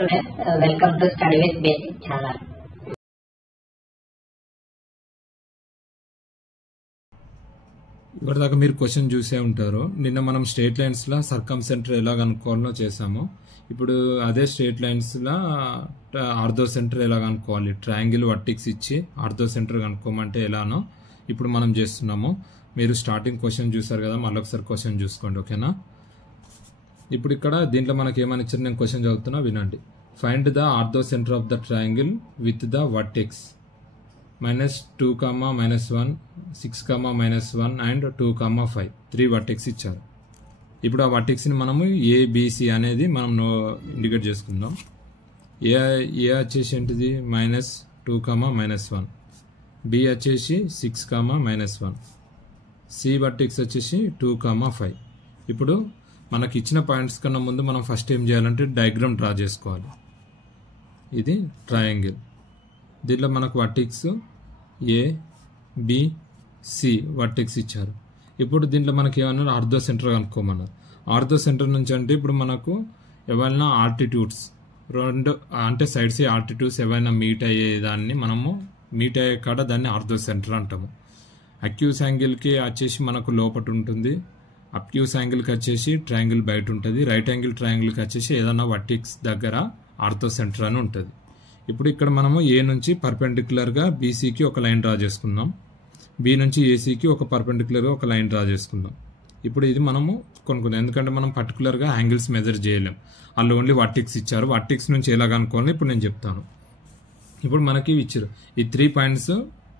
students, welcome to Study with Basic channel. ఇప్పటిదాకా మీరు question చూసే ఉంటారు. నిన్న మనం స్ట్రేట్ లైన్స్లో సర్కంసెంటర్ ఎలా కనుక్కోవాలో చేసాము. ఇప్పుడు అదే స్ట్రేట్ లైన్స్లో ఆర్థో సెంటర్ ఎలా కనుక్కోవాలి, ట్రయాంగిల్ వర్టిక్స్ ఇచ్చి ఆర్థో సెంటర్ కనుక్కోమంటే ఎలానో ఇప్పుడు మనం చేస్తున్నాము. మీరు స్టార్టింగ్ క్వశ్చన్ చూసారు కదా, మళ్ళీ ఒకసారి క్వశ్చన్ చూసుకోండి, ఓకేనా. ఇప్పుడు ఇక్కడ దీంట్లో మనకి ఏమని ఇచ్చారు, నేను క్వశ్చన్ చదువుతున్నా, వినండి. Find the ortho centre of the triangle with the vertex -2, -1, 6, -1 and 2, 5 3 vertex ఇచ్చారు. ఇప్పుడు ఆ వర్టెక్స్ని మనము ఏబిసి అనేది మనం ఇండికేట్ చేసుకుందాం. ఏ వచ్చేసి ఏంటిది -2, -1, బి వచ్చేసి 6, -1, సి వర్టెక్స్ వచ్చేసి 2, 5. ఇప్పుడు మనకి ఇచ్చిన పాయింట్స్ కన్నా ముందు మనం ఫస్ట్ ఏం చేయాలంటే డయాగ్రామ్ డ్రా చేసుకోవాలి. ఇది ట్రయాంగిల్, దీంట్లో మనకు vertex A B C vertex ఇచ్చారు. ఇప్పుడు దీంట్లో మనకి ఏమన్నా ఆర్థో సెంటర్ కనుక్కోమన్నారు. ఆర్థో సెంటర్ నుంచి అంటే ఇప్పుడు మనకు ఏవైనా ఆల్టిట్యూడ్స్ రెండు అంటే సైడ్స్ ఆల్టిట్యూడ్స్ ఏవైనా మీట్ అయ్యేదాన్ని మనము మీట్ అయ్యే కాడ దాన్ని ఆర్థో సెంటర్ అంటాము. అక్యూస్ యాంగిల్కి వచ్చేసి మనకు లోపట ఉంటుంది, అబ్ట్యూస్ యాంగిల్కి వచ్చేసి ట్రయాంగిల్ బయట ఉంటుంది, రైట్ యాంగిల్ ట్రయాంగిల్కి వచ్చేసి ఏదైనా వర్టెక్స్ దగ్గర ఆర్థో సెంటర్ అని ఉంటుంది. ఇప్పుడు ఇక్కడ మనము ఏ నుంచి పర్పెండిక్యులర్గా బీసీకి ఒక లైన్ డ్రా చేసుకుందాం, బి నుంచి ఏసీకి ఒక పర్పెండిక్యులర్గా ఒక లైన్ డ్రా చేసుకుందాం. ఇప్పుడు ఇది మనము కొనుక్కుందాం, ఎందుకంటే మనం పర్టికులర్గా యాంగిల్స్ మెజర్ చేయలేం, వాళ్ళు ఓన్లీ వర్టెక్స్ ఇచ్చారు. వర్టెక్స్ నుంచి ఎలా కనుక్కోవాలని ఇప్పుడు నేను చెప్తాను. ఇప్పుడు మనకి ఇచ్చారు ఈ 3 పాయింట్స్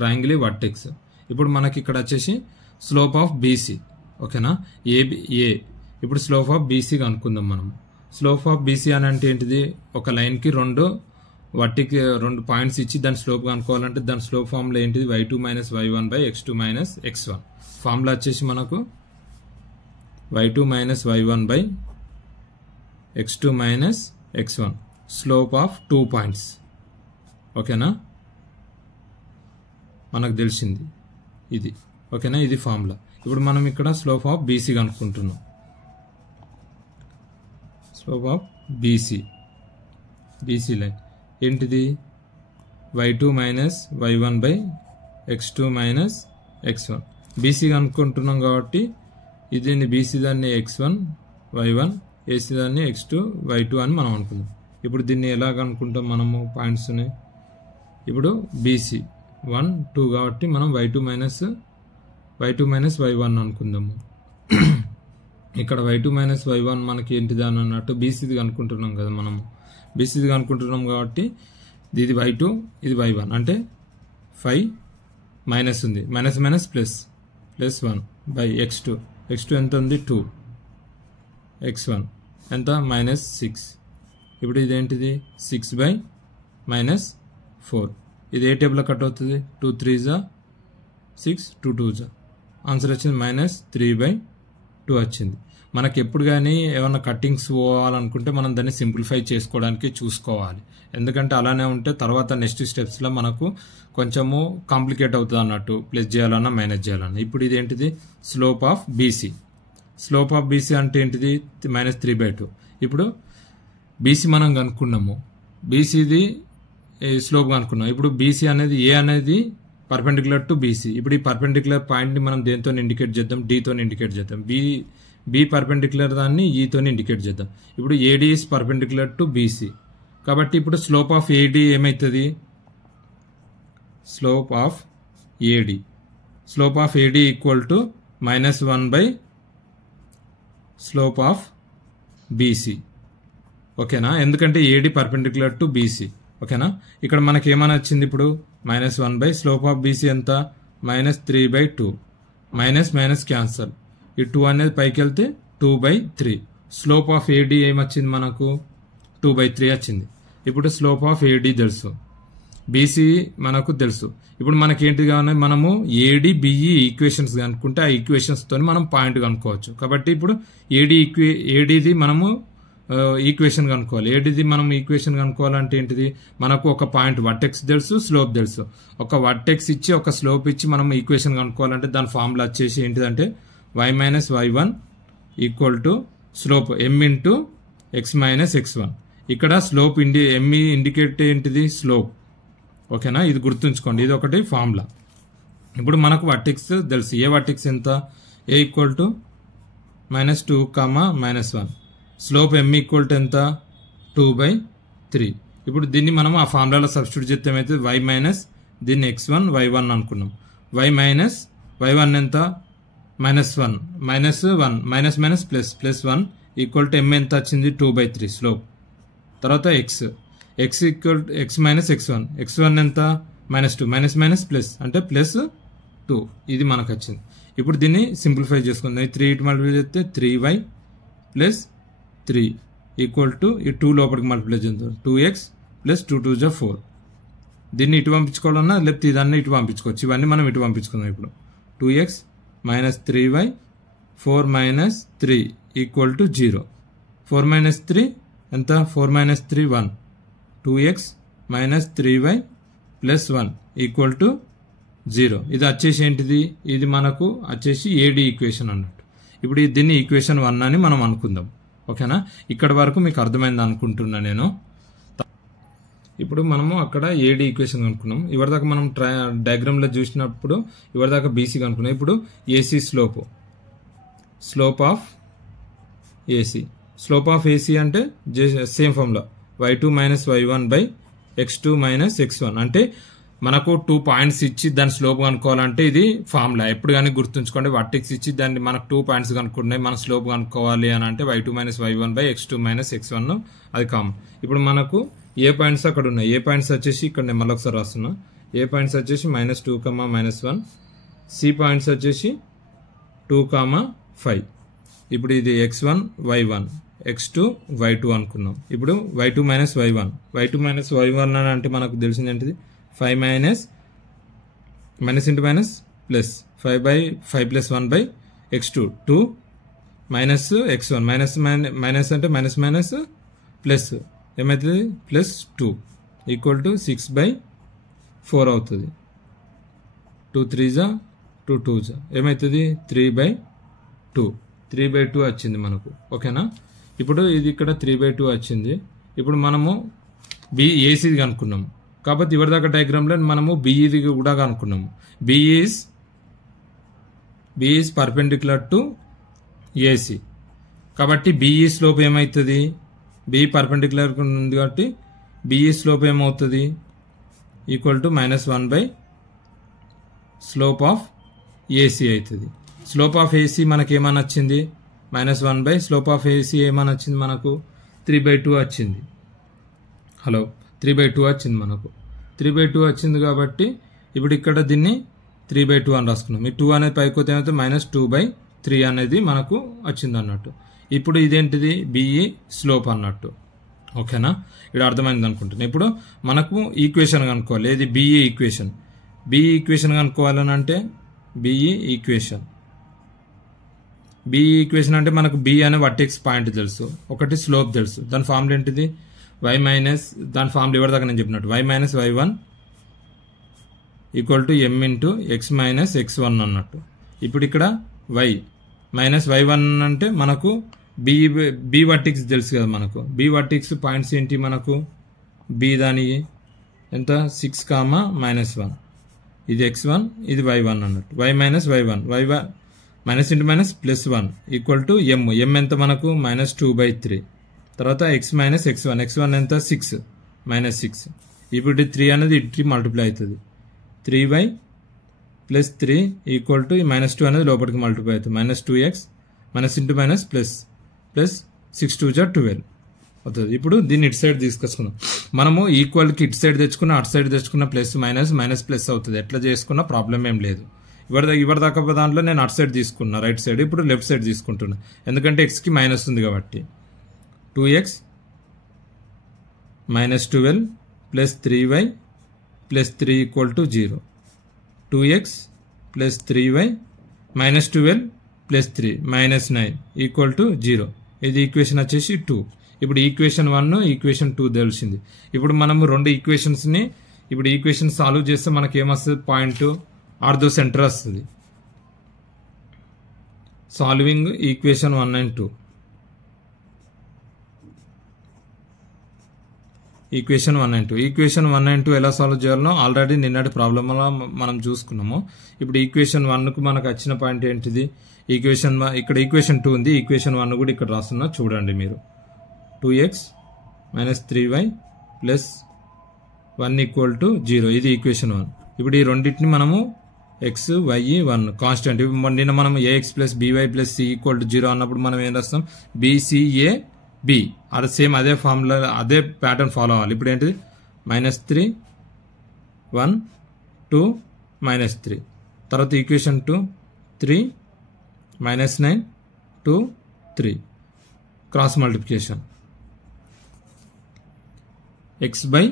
ట్రయాంగిల్ వర్టెక్స్. ఇప్పుడు మనకి ఇక్కడ వచ్చేసి స్లోప్ ఆఫ్ బీసీ, ఓకేనా, ఏ ఇప్పుడు స్లోప్ ఆఫ్ బీసీ కనుక్కుందాం మనం. స్లోప్ ఆఫ్ బీసీ అని అంటే ఏంటిది, ఒక లైన్కి రెండు పాయింట్స్ ఇచ్చి దాని స్లోప్ కనుక్కోవాలంటే దాని స్లోప్ ఫార్ములా ఏంటిది, y2 - y1 x2 - x1. Formula వచ్చేసి మనకు y2 - y1 x2 - x1, slope of 2 points, ఓకేనా, మనకు తెలిసింది ఇది, ఓకేనా, ఇది ఫార్ములా. ఇప్పుడు మనం ఇక్కడ స్లోప్ ఆఫ్ బీసీ కనుక్కుంటున్నాం. స్లోప్ ఆఫ్ బీసీ లైన్ ఏంటిది, y2 - y1 x2 - x1. BC కనుక్కుంటున్నాం కాబట్టి ఇది బీసీ దాన్ని x1 y1, ఏసీ దాన్ని x2 y2 అని మనం అనుకుందాం. ఇప్పుడు దీన్ని ఎలా కనుక్కుంటాం మనము పాయింట్స్ని, ఇప్పుడు బీసీ 1 2 కాబట్టి మనం y2 - y1 అనుకుందాము. ఇక్కడ y2 - y1 మనకి ఏంటిది అని అన్నట్టు బీసీది కనుక్కుంటున్నాం కదా, మనము బీసీది కనుక్కుంటున్నాం కాబట్టి ఇది y2 ఇది y1 అంటే 5 మైనస్ ఉంది, +1 x2 ఎంత ఉంది 2, x1 ఎంత -6. ఇప్పుడు ఇదేంటిది 6 -4. ఇది ఏ టేబుల్లో కట్ అవుతుంది, 2 3 6 2 2 ఆన్సర్ వచ్చింది -3/2 వచ్చింది. మనకి ఎప్పుడు కానీ ఏమన్నా కట్టింగ్స్ పోవాలనుకుంటే మనం దాన్ని సింప్లిఫై చేసుకోవడానికి చూసుకోవాలి, ఎందుకంటే అలానే ఉంటే తర్వాత నెక్స్ట్ స్టెప్స్లో మనకు కొంచెము కాంప్లికేట్ అవుతుంది అన్నట్టు, ప్లస్ చేయాలన్నా మైనస్ చేయాలన్నా. ఇప్పుడు ఇది ఏంటిది, slope of BC. Slope of BC అంటే ఏంటిది -3/2. ఇప్పుడు బీసీ మనం కనుక్కున్నాము, బీసీది స్లోప్ కనుక్కున్నాం. ఇప్పుడు బీసీ అనేది ఏ అనేది పర్పెండిక్యులర్ టు బీసీ. ఇప్పుడు ఈ పర్పెండిక్యులర్ పాయింట్ని మనం దేంతో ఇండికేట్ చేద్దాం, డీతో ఇండికేట్ చేద్దాం. బి పర్పెండిక్యులర్ దాన్ని ఈతో ఇండికేట్ చేద్దాం. ఇప్పుడు ఏడీ ఈస్ పర్పెండిక్యులర్ టు బీసీ కాబట్టి ఇప్పుడు స్లోప్ ఆఫ్ ఏడీ ఏమవుతుంది, slope of AD equal to -1 slope of BC, ఓకేనా, ఎందుకంటే ఏడీ పర్పెండిక్యులర్ టు బీసీ, ఓకేనా. ఇక్కడ మనకి ఏమైనా వచ్చింది, ఇప్పుడు -1 స్లోప్ ఆఫ్ బీసీ ఎంత -3/2, మైనస్ క్యాన్సల్, ఈ 2 అనేది పైకి వెళ్తే 2/3. స్లోప్ ఆఫ్ ఏడీ ఏమొచ్చింది మనకు 2/3 వచ్చింది. ఇప్పుడు స్లోప్ ఆఫ్ ఏడీ తెలుసు, బీసీ మనకు తెలుసు. ఇప్పుడు మనకేంటి కావాలి, మనము ఏడీ బిఈ ఈక్వేషన్స్ కనుక్కుంటే ఆ ఈక్వేషన్స్తో మనం పాయింట్ కనుక్కోవచ్చు. కాబట్టి ఇప్పుడు ఏడీది మనము ఈక్వేషన్ కనుక్కోవాలి. ఏడీది మనం ఈక్వేషన్ కనుక్కోవాలంటే ఏంటిది, మనకు ఒక పాయింట్ వర్టెక్స్ తెలుసు, స్లోప్ తెలుసు. ఒక వర్టెక్స్ ఇచ్చి ఒక స్లోప్ ఇచ్చి మనం ఈక్వేషన్ కనుక్కోవాలంటే దాని ఫార్ములా వచ్చేసి ఏంటిదంటే y - y1 equal to slope m × x - x1. ఇక్కడ స్లోప్ ఎంఈ ఇండికేట్ ఏంటిది స్లోప్. ఓకేనా, ఇది గుర్తుంచుకోండి, ఇది ఒకటి ఫార్ములా. ఇప్పుడు మనకు వర్టెక్స్ తెలుసు. ఏ వర్టెక్స్ ఎంత? A equal to -2, -1. Slope M equal to ఎంత? 2/3. ఇప్పుడు దీన్ని మనం ఆ ఫార్ములాలో సబ్స్టిట్యూట్ చేస్తే ఏమైతే y మైనస్ దీన్ని x1 y1 అనుకున్నాం. y మైనస్ y1 ఎంత? -1 -1 మైనస్ +1 ఈక్వల్ టు m ఎంత వచ్చింది? 2/3 స్లోప్. తర్వాత x equal x minus x1 ఎంత? -2 మైనస్ ప్లస్ అంటే +2. ఇది మనకు వచ్చింది. ఇప్పుడు దీన్ని సింప్లిఫై చేసుకుందాం. 3 ఇటు మల్టిప్లై చేస్తే 3y + 3 ఈక్వల్ టు ఈ 2 లోపలికి మల్టిప్లై చేద్దాం. 2x + 2 2 4. దీన్ని ఇటు పంపించుకోవాలన్నా లేకపోతే ఇదన్నీ ఇటు పంపించుకోవచ్చు. ఇవన్నీ మనం ఇటు పంపించుకుందాం. ఇప్పుడు 2x - 3y 4 - 3 ఈక్వల్ టు 0. 4 - 3 ఎంత? 4 - 3 1. 2x - 3y + 1 equal to 0. ఇది వచ్చేసి ఏంటిది? ఇది మనకు వచ్చేసి ఏడి ఈక్వేషన్ అన్నట్టు. ఇప్పుడు దీన్ని ఈక్వేషన్ 1 అని మనం అనుకుందాం. ఓకేనా, ఇక్కడ వరకు మీకు అర్థమైంది అనుకుంటున్నా నేను. ఇప్పుడు మనము అక్కడ ఏడి ఈక్వేషన్ కనుక్కున్నాం. ఇవరిదాకా మనం డయాగ్రామ్లో చూసినప్పుడు ఇవరిదాకా బీసీ కనుక్కున్నాం. ఇప్పుడు AC slope of AC. Slope of AC అంటే same formula y2 - y1/x2 - x1. అంటే మనకు 2 పాయింట్స్ ఇచ్చి దాని స్లోప్ కనుక్కోవాలంటే ఇది ఫార్ములా. ఎప్పుడు కానీ గుర్తుంచుకోండి, వర్టెక్స్ ఇచ్చి దాన్ని మనకు 2 పాయింట్స్ కనుక్కుంటే మన స్లోప్ కనుక్కోవాలి అని అంటే y2 - y1/x2 - x1 అది కామన్. ఇప్పుడు మనకు ఏ పాయింట్స్ అక్కడ ఉన్నాయి. ఏ పాయింట్స్ వచ్చేసి ఇక్కడ నేను మళ్ళీ ఒకసారి రాస్తున్నా. ఏ పాయింట్స్ వచ్చేసి -2, -1. సి పాయింట్స్ వచ్చేసి 2, 5. ఇప్పుడు ఇది x1 y1 x2 y2 అనుకున్నాం. ఇప్పుడు y2 - y1 అని అంటే మనకు తెలిసింది ఏంటిది? 5 minus plus 5/5 + 1/x2 2 - x1 minus అంటే మైనస్ ప్లస్ ఏమవుతుంది? +2 ఈక్వల్ టు 6/4 అవుతుంది. 2 3 2 2 ఏమవుతుంది? 3/2 వచ్చింది మనకు. ఓకేనా, ఇప్పుడు ఇది ఇక్కడ 3/2 వచ్చింది. ఇప్పుడు మనము ఏసీది కనుక్కున్నాము. కాబట్టి ఇవరిదాకా డయాగ్రామ్లో మనము బిఈది కూడా కనుక్కున్నాము. B E is perpendicular to A C. కాబట్టి బిఈ స్లోప్ ఏమవుతుంది? బిఈ పర్పెండిక్యులర్ ఉంది కాబట్టి బిఈ స్లోప్ ఏమవుతుంది? Equal to -1 slope of A C అవుతుంది. స్లోప్ ఆఫ్ ఏసీ మనకి ఏమని వచ్చింది? -1 స్లోప్ ఆఫ్ ఏసీ ఏమని వచ్చింది? మనకు 3/2 వచ్చింది. 3/2 వచ్చింది మనకు. 3/2 వచ్చింది కాబట్టి ఇప్పుడు ఇక్కడ దీన్ని 3/2 అని రాసుకున్నాం. ఈ 2 అనేది పైకి పోతే ఏమైతే -2/3 అనేది మనకు వచ్చింది అన్నట్టు. ఇప్పుడు ఇదేంటిది? బిఈ స్లోప్ అన్నట్టు. ఓకేనా, ఇక్కడ అర్థమైంది అనుకుంటున్నాను. ఇప్పుడు మనకు ఈక్వేషన్ కనుక్కోవాలి. ఏది? BE equation. బిఈ ఈక్వేషన్ కనుక్కోవాలని అంటే బిఈ ఈక్వేషన్ అంటే మనకు బి అనే వర్టెక్స్ పాయింట్ తెలుసు, ఒకటి స్లోప్ తెలుసు. దాని ఫార్ములా ఏంటిది? దాని ఫార్ములా ఎవరిదాకా నేను చెప్పినట్టు y - y1 equal to m × x - x1 అన్నట్టు. ఇప్పుడు ఇక్కడ y - y1 అంటే మనకు బి వర్టెక్స్ తెలుసు కదా మనకు. బి వర్టెక్స్ పాయింట్స్ ఏంటి మనకు? బి దాని ఎంత? 6, -1. ఇది x1, ఇది y1 అన్నట్టు. y - y1 -+1 equal to m. m ఎంత మనకు? -2/3. తర్వాత x - x1 ఎంత? 6 -6. ఇప్పుడు 3 అనేది ఇటు మల్టిప్లై అవుతుంది. 3y + 3 ఈక్వల్ టు -2 అనేది లోపలికి మల్టిప్లై అవుతుంది. -2x +6 2 12 అవుతుంది. ఇప్పుడు దీన్ని ఇటు సైడ్ తీసుకొచ్చుకుందాం. మనము ఈక్వల్కి ఇటు సైడ్ తెచ్చుకున్న అటు సైడ్ తెచ్చుకున్న +- అవుతుంది. ఎట్లా చేసుకున్న ప్రాబ్లం ఏం లేదు. ఇవరిదాకా దాంట్లో నేను అటు సైడ్ తీసుకున్నా రైట్ సైడ్. ఇప్పుడు లెఫ్ట్ సైడ్ తీసుకుంటున్నా ఎందుకంటే ఎక్స్కి మైనస్ ఉంది కాబట్టి. 2x - 12 + 3y + 3 equal to 0. 2x + 3y - 12 + 3 -9 equal to 0. ఇది ఈక్వేషన్ వచ్చేసి 2. ఇప్పుడు ఈక్వేషన్ 1 ఈక్వేషన్ 2 తెలిసింది. ఇప్పుడు మనము రెండు ఈక్వేషన్స్ని ఇప్పుడు ఈక్వేషన్ సాల్వ్ చేస్తే మనకి ఏమొస్తుంది? పాయింట్ ఆర్థో సెంటర్ వస్తుంది. Solving equation 1 and 2. Equation 1 and 2. Equation 1 and 2 ఎలా సాల్వ్ చేయాలో ఆల్రెడీ నిన్నటి ప్రాబ్లంలో మనం చూసుకున్నాము. ఇప్పుడు ఈక్వేషన్ 1కు మనకు వచ్చిన పాయింట్ ఏంటిది? ఇక్కడ ఈక్వేషన్ 2 ఉంది. ఈక్వేషన్ 1 కూడా ఇక్కడ రాస్తున్నా చూడండి మీరు. 2x - 3y + 1 = 0. ఇది ఈక్వేషన్ 1. ఇప్పుడు ఈ రెండింటిని మనము x, y, 1 కాన్స్టెంట్. నిన్న మనం ax + by + c = 0 అన్నప్పుడు మనం ఏం రాస్తాం? bca b. అది సేమ్ అదే ఫార్ములా, అదే ప్యాటర్న్ ఫాలో అవ్వాలి. ఇప్పుడు ఏంటిది? -3 1 2 -3. తర్వాత equation 2 3 -9 2 3 cross multiplication. x by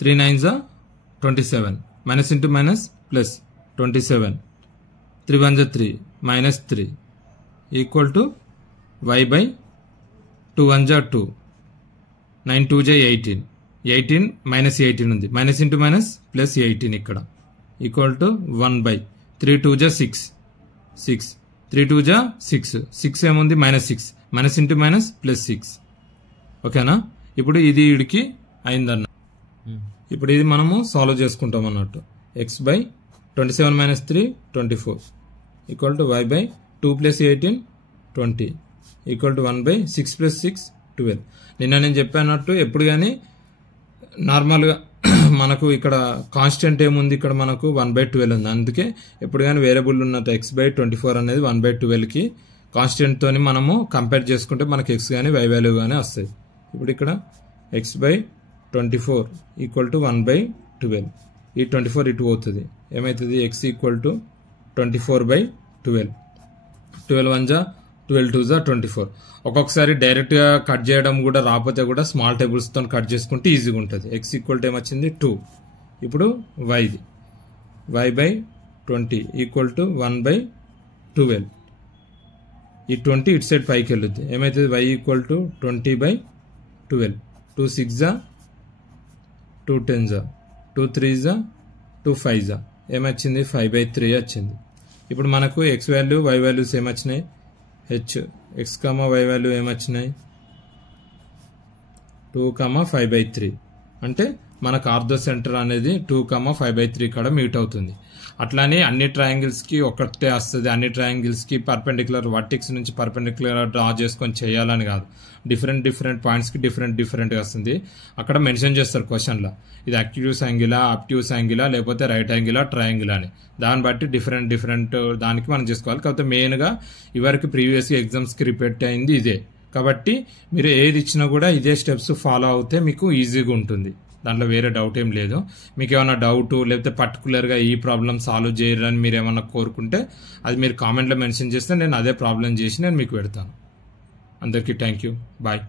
3 9s are 27. Minus into minus plus 27. 3 1s are 3 minus 3 equal to y by 2 1s are 2. 9 2s are 18. 18 minus 18 ఉంది. Minus into minus plus 18 ఇక్కడ equal to 1 by 3 2s are 6. 6 3 2s are 6. 6 ఏముంది? -6. Minus into minus plus 6. ఓకేనా? ఇప్పుడు ఇది వీడికి అయిందన్న. ఇప్పుడు ఇది మనము సాల్వ్ చేసుకుంటాం అన్నట్టు. x by 27 - 3 24 equal to y by 2 + 18 20 equal to 1 by 6 + 6 12. నిన్న నేను చెప్పానట్టు ఎప్పుడు కానీ నార్మల్గా మనకు ఇక్కడ కాన్స్టెంట్ ఏముంది? ఇక్కడ మనకు 1/12 ఉంది. అందుకే ఎప్పుడు కానీ వేరియబుల్ ఉన్నట్టు x by 24 అనేది 1/12కి కాన్స్టెంట్ తోని మనము కంపేర్ చేసుకుంటే మనకి x కానీ y వాల్యూ కానీ వస్తాయి. ఇప్పుడు ఇక్కడ x by 24 equal to 1/12. ఈ 24 ఇటు పోతుంది. ఏమవుతుంది? x equal to 24/12. 12 1s are 12 2s are 24. ఒక్కొక్కసారి డైరెక్ట్ గా కట్ చేయడం కూడా రాకపోతే కూడా స్మాల్ టేబుల్స్ తో కట్ చేసుకుంటే ఈజీగా ఉంటుంది. x ఈక్వల్ టు ఏమొచ్చింది? 2. ఇప్పుడు y by 20 ఈక్వల్ టు 1/12. ఈ 20 ఇటు సైడ్ పైకి వెళ్ళుద్ది. ఏమవుతుంది? y equal to 20/12. 2 6s are 2 10s are 2 3s are 2 5s are ఏమొచ్చింది? 5/3 వచ్చింది. ఇప్పుడు మనకు x వాల్యూ y వాల్యూస్ ఏమొచ్చినాయి? x, y వాల్యూ ఏమొచ్చినాయి? 2, 5/3. అంటే మనకు ఆర్థో సెంటర్ అనేది 2, 5/3 కాడ మీట్ అవుతుంది. అట్లానే అన్ని ట్రయాంగిల్స్ కి ఒకటే వస్తుంది. అన్ని ట్రయాంగిల్స్ కి పర్పెండిక్యులర్ వర్టెక్స్ నుంచి పర్పెండిక్యులర్ డ్రా చేసుకొని చేయాలని కాదు. డిఫరెంట్ పాయింట్స్ కి డిఫరెంట్ గా వస్తుంది. అక్కడ మెన్షన్ చేస్తారు క్వశ్చన్ లో, ఇది అక్యూస్ యాంగిలా, అబ్ట్యూస్ యాంగిలా, లేకపోతే రైట్ యాంగిలా, ట్రయాంగిల్ అని. దాన్ని బట్టి డిఫరెంట్ దానికి మనం చేసుకోవాలి. కాకపోతే మెయిన్ గా ఇవరకు ప్రీవియస్ ఎగ్జామ్స్ కి రిపీట్ అయింది ఇదే. కాబట్టి మీరు ఏది ఇచ్చినా కూడా ఇదే స్టెప్స్ ఫాలో అవుతే మీకు ఈజీగా ఉంటుంది. దాంట్లో వేరే డౌట్ ఏం లేదు. మీకు ఏమైనా డౌట్ లేకపోతే పర్టికులర్గా ఈ ప్రాబ్లం సాల్వ్ చేయరని మీరు ఏమన్నా కోరుకుంటే అది మీరు కామెంట్లో మెన్షన్ చేస్తే నేను అదే ప్రాబ్లం చేసి నేను మీకు పెడతాను. అందరికీ థ్యాంక్ యూ. బాయ్.